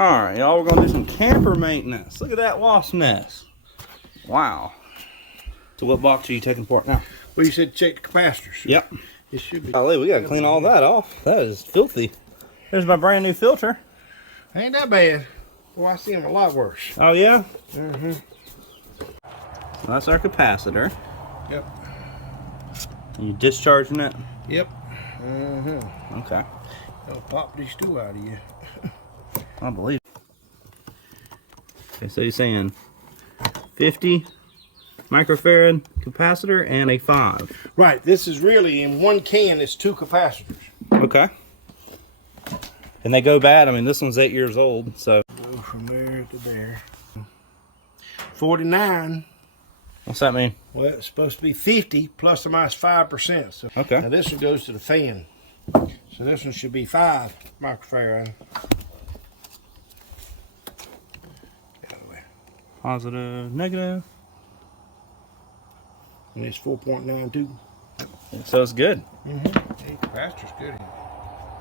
All right, y'all, we're gonna do some camper maintenance. Look at that wasp nest. Wow. So what box are you taking apart now? Well, you said check the capacitors. Yep. It should be. Golly, we gotta clean all that off. That is filthy. There's my brand new filter. Ain't that bad. Well, I see them a lot worse. Oh yeah? Mm-hmm. Well, that's our capacitor. Yep. You discharging it? Yep. Mm-hmm. Okay. I'll pop these two out of you. I believe it. Okay, so you're saying 50 microfarad capacitor and a 5. Right. This is really in one can. It's 2 capacitors. Okay. And they go bad. I mean, this one's 8 years old, so. Go from there to there. 49. What's that mean? Well, it's supposed to be 50 plus or minus 5%. So Okay. now this one goes to the fan. So this one should be 5 microfarad. Get out of the way. Positive, negative. And it's 4.92. So it's good. Hey, capacitor's good.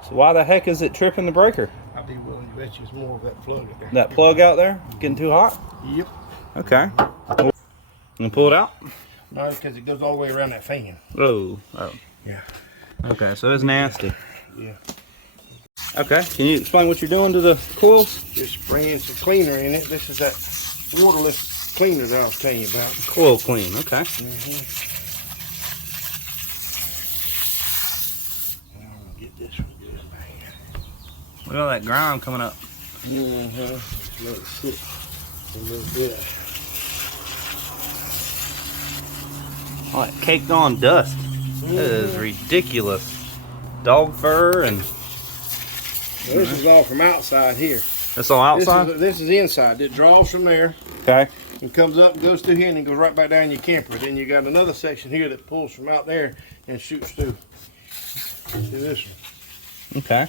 So why the heck is it tripping the breaker? I'll be willing to bet you it's more of that plug in there. That plug out there getting too hot? Yep. Okay. And pull it out? No, because it goes all the way around that fan. Oh. Yeah. Okay, so it's nasty. Yeah. Okay, can you explain what you're doing to the coils? Just spraying some cleaner in it. This is that waterless cleaner that I was telling you about. Coil clean, okay. Get this one good, man. Look at all that grime coming up. Just let it sit a little bit. All that caked on dust. That is ridiculous. Dog fur and This is all from outside here. that's all outside? This is inside. It draws from there Okay. and comes up and goes through here and then goes right back down your camper. Then you got another section here that pulls from out there and shoots through. See this one? Okay.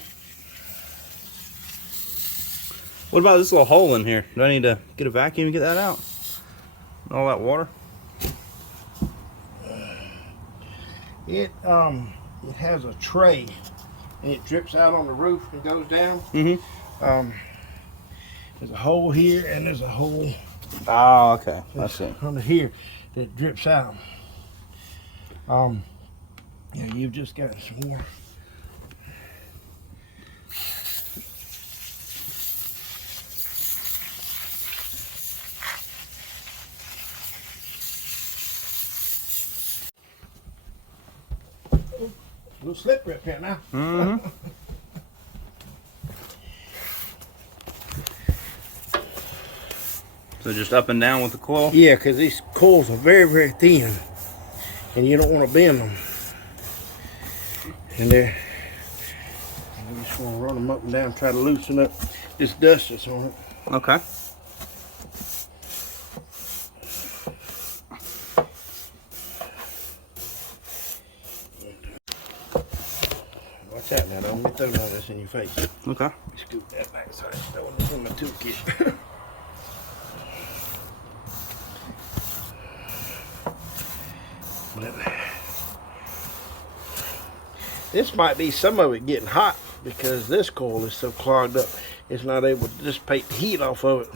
What about this little hole in here? Do I need to get a vacuum and get that out? All that water? It has a tray and it drips out on the roof and goes down. Mm-hmm. There's a hole here and there's a hole Oh, okay. I see. under here that drips out. Yeah, you've just got some more. A little slippery up here now. Mm-hmm. So just up and down with the coil? Yeah, because these coils are very, very thin, and you don't want to bend them. And they're, I just want to run them up and down, try to loosen up this dust that's on it. Okay. Watch that now, don't get throw none of this in your face. Okay. Scoop that back so I just throw it in my toolkit. This might be some of it getting hot because this coil is so clogged up it's not able to dissipate the heat off of it.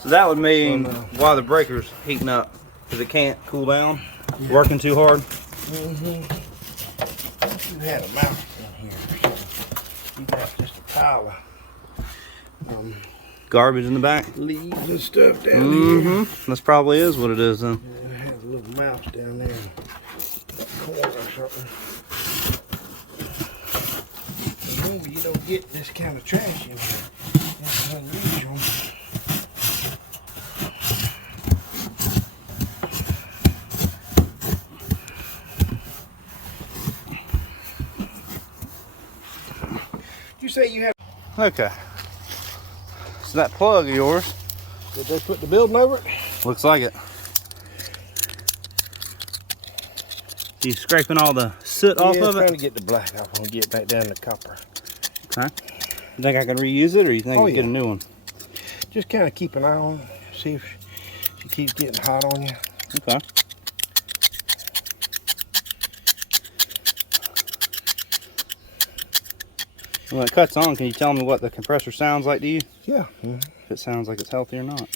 So that would mean why the breaker's heating up, because it can't cool down? Yeah. Working too hard? You had a mouse in here or something. You got just a pile of Garbage in the back? leaves and stuff down here. This probably is what it is then. And it has a little mouse down there in that corner or something. Remember, you don't get this kind of trash in here. That's unusual. You say you have. Okay. So that plug of yours. Did they put the building over it? Looks like it. You scraping all the soot off of trying it? to get the black off and get back down to copper. Okay. You think I can reuse it, or you think I can get a new one? Just kind of keep an eye on it. See if she keeps getting hot on you. Okay. When it cuts on, can you tell me what the compressor sounds like to you? Yeah. If it sounds like it's healthy or not.